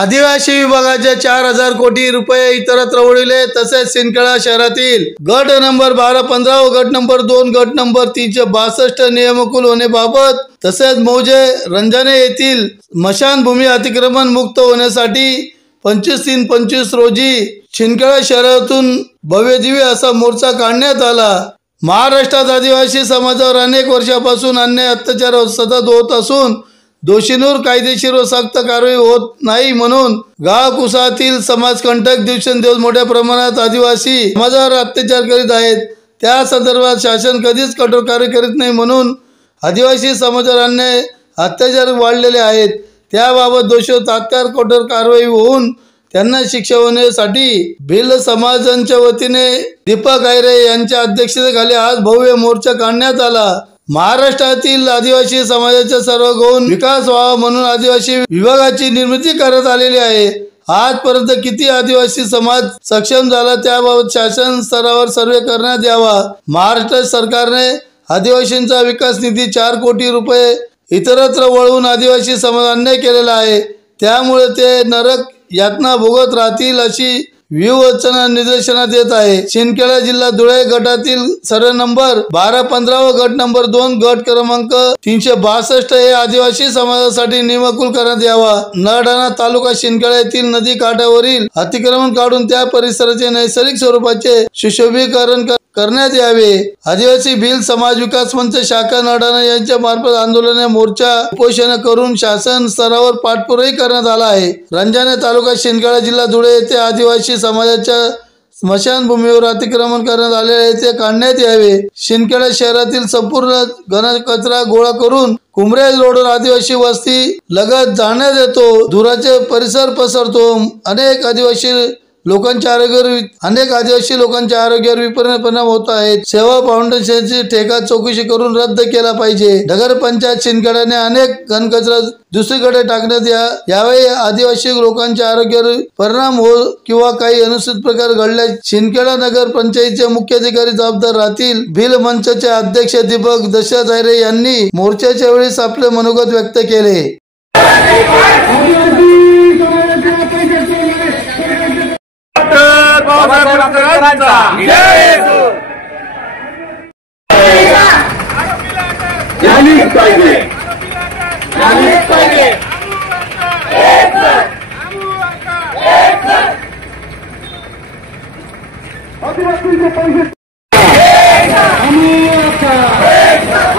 आदिवासी विभागाच्या 4000 कोटी रुपये इतरत्र उडविले। तसेच सिंदखेडा शहरातील गट नंबर 12-15 व गट नंबर 2 गट नंबर 362 नियमकुल होण्याबाबत तसेच मौजे रंजाने येथील स्मशानभूमी अतिक्रमण मुक्त होण्यासाठी 25/3/25 रोजी सिंदखेडा शहरातून भव्यदिव्य असा मोर्चा काढण्यात आला। महाराष्ट्रात आदिवासी समाजावर अनेक वर्षापासून अन्याय अत्याचार सतत होत असून दोषींवर कायदेशीर व सक्त कारवाई होत नाही म्हणून गाव कुसातील समाजकंटक दिवसेंदिवस मोठ्या प्रमाणात आदिवासी समाजावर अत्याचार करीत आहेत। त्या संदर्भात शासन कधीच कठोर कारवाई करीत नाही म्हणून आदिवासी समाजावर अन्याय अत्याचार वाढलेले आहेत। त्याबाबत दोषींवर तात्काळ कठोर कारवाई होऊन त्यांना शिक्षा होण्यासाठी भिल्ल समाजाच्या वतीने दीपक आयरे यांच्या अध्यक्षतेखाली आज भव्य मोर्चा काढण्यात आला। महाराष्ट्रातील आदिवासी समाजाचा सर्वगुण विकास व्हावा म्हणून आदिवासी विभागाची निर्मिती करण्यात आलेली आहे। आजपर्यंत किती आदिवासी समाज सक्षम झाला त्याबाबत शासन स्तरावर सर्वे करण्यात यावा। महाराष्ट्र सरकारने आदिवासींचा विकास निधी 4 कोटी रुपये इतरत्र वळवून आदिवासी समाज अन्याय केलेला आहे। त्यामुळे ते नरक यातना भोगत राहतील अशी विवचना निर्देशनात येत आहे। सिंदखेडा जिल्हा धुळे गटातील सर्व नंबर 12-15 व गट नंबर 2 गट क्रमांक 362 हे आदिवासी समाजासाठी नियमकुल करण्यात यावा। नरडाणा तालुका सिंदखेडा येथील नदी काठावरील अतिक्रमण काढून त्या परिसराचे नैसर्गिक स्वरूपाचे सुशोभीकरण करण्यात यावे। आदिवासी भिल समाज विकास मंच शाखा नरडाणा यांच्या मार्फत आंदोलन मोर्चा उपोषण करून शासन स्तरावर पाठपुरावा करण्यात आला आहे। रंजाने तालुका सिंदखेडा जिल्हा धुळे येथे आदिवासी समाजाच्या स्मशानभूमीवर अतिक्रमण करण्यात आलेले आहे ते काढण्यात यावे। सिंदखेडा शहरातील संपूर्ण घन कचरा गोळा करून कुमरेज रोडवर आदिवासी वस्ती लगत जाण्यात येतो। धुराचे परिसर पसरतो। अनेक आदिवासी लोकांच्या आरोग्यावर विपरीत परिणाम होत आहेत। सेवा फाउंडेशनची ठेका चौकशी करून रद्द केला पाहिजे। नगर पंचायत सिंदखेडाने अनेक घनकचरा दुसरीकडे टाकण्यात यावे। आदिवासी लोकांच्या आरोग्यावर परिणाम हो किंवा काही अनुचित प्रकार घडल्यास सिंदखेडा नगर पंचायतचे मुख्याधिकारी जबाबदार राहतील। भिल मंचचे अध्यक्ष दीपक दशरथ आयरे यांनी मोर्चाच्या वेळेस आपले मनोगत व्यक्त केले।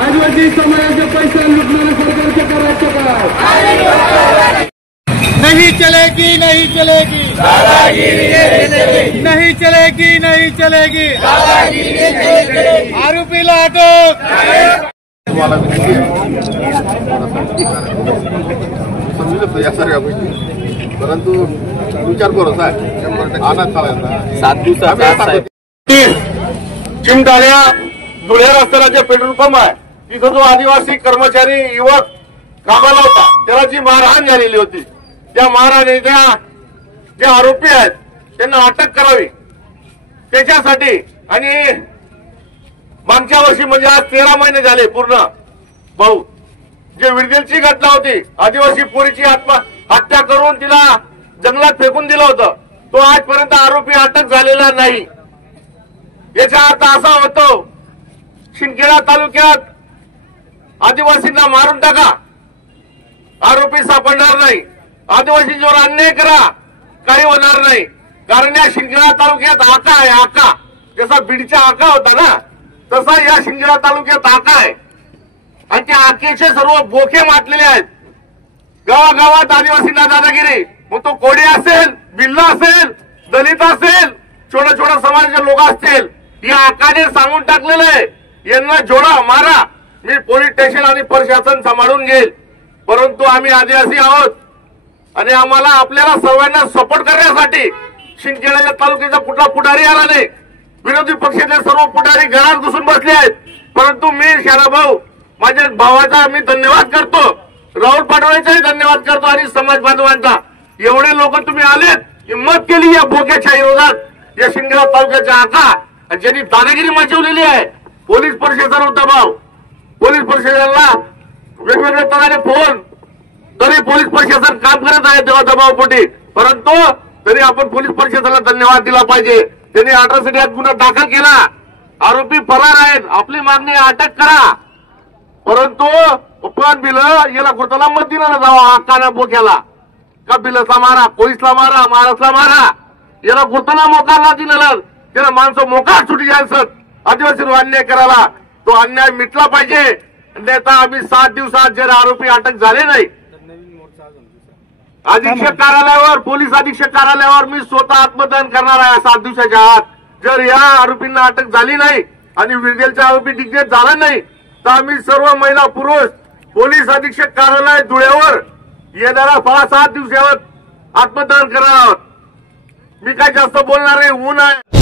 आदिवासी समाजाचे पैसे लुटणाऱ्या सरकारचे करायचे काय? नहीं चलेगी, नहीं चलेगी, नहीं चलेगी, नहीं चलेगी, आरोपीला अटक। परंतु विचार करो चिमटाळ्या धुळे रस्त्याला जे पेट्रोल पंप आहे तिथं जो आदिवासी कर्मचारी युवक कामाला होता त्याला जी मारहाण झालेली होती त्या मारहाणीच्या जे आरोपी आहेत त्यांना अटक करावी त्याच्यासाठी आणि मागच्या वर्षी म्हणजे आज 13 महिने झाले पूर्ण भाऊ जे विडदिलची घटना होती आदिवासी पोरीची हत्या करून तिला जंगलात फेकून दिलं होतं तो आजपर्यंत आरोपी अटक झालेला नाही। याचा अर्थ असा होतो सिंदखेडा तालुक्यात आदिवासींना मारून टाका आरोपी सापडणार नाही। आदिवासींवर अन्याय करा काही होणार नाही कारण या सिंदखेडा तालुक्यात आका आहे। आका जसा बीडचा आका होता ना तसा या सिंदखेडा तालुक्यात आका आहे आणि त्या आकेचे सर्व बोखे माटलेले आहेत। गावागावात आदिवासींना दादागिरी मग तो कोळी असेल बिल्ला असेल दलित असेल छोट्या छोट्या समाजाचे लोक असतील या आकाने सांगून टाकलेलं आहे यांना जोडा मारा मी पोलीस स्टेशन आणि प्रशासन सांभाळून घेईल। परंतु आम्ही आदिवासी आहोत आणि आम्हाला आपल्याला सर्वांना सपोर्ट करण्यासाठी सिंदखेडा तालुक्याचा कुठला पुढारी आला नाही। विरोधी पक्षाचे सर्व पुढारी घरात घुसून बसले आहेत। परंतु मी शानाभाऊ माझ्या भावाचा मी धन्यवाद करतो राहुल पाटोळेचाही धन्यवाद करतो आणि समाज बांधवांचा एवढे लोक तुम्ही आलेत हिम्मत केली या भोक्याच्या विरोधात या सिंदखेडा तालुक्याच्या आका ज्यांनी दादागिरी मचवलेली आहे। पोलीस प्रशासनावर दबाव पोलीस प्रशासनाला वेगवेगळ्या प्रकारे फोन तरी पोलीस प्रशासन काम करत आहे तेव्हा दबावपोटी, परंतु तरी आपण पोलीस प्रशासनाला धन्यवाद दिला पाहिजे. त्यांनी अॅट्रॉसिटी ऍक्ट गुन्हा दाखल केला, आरोपी फरार आहेत, आपली मागणी अटक करा. परंतु पण बिल याला कुर्ताला मत दिलं ना जावा हक्काना बोक्याला का बिलचा मारा, कोळीसला मारा, महाराष्ट्रला मारा, याला कुर्ताला मोकाला दिलेला त्याला माणसं मोकार सुटी जायचं. आदिवासी अन्याय करायला तो अन्याय मिटला पाहिजे. नेता आम्ही 7 दिवसात जर आरोपी अटक झाले नाही, अधीक्षक कार्यालयावर, पोलीस अधीक्षक कार्यालयावर मी स्वतः आत्मदान करणार आहे 7 दिवसाच्या आत. जर या आरोपींना अटक झाली नाही आणि विरजेलचा आरोपी डिग्रेड झाला नाही तर आम्ही सर्व महिला पुरुष पोलीस अधीक्षक कार्यालय धुळ्यावर येणारा 6-7 दिवसावर आत्मदान करणार आहोत. मी काय जास्त बोलणार आहे, ऊन आहे.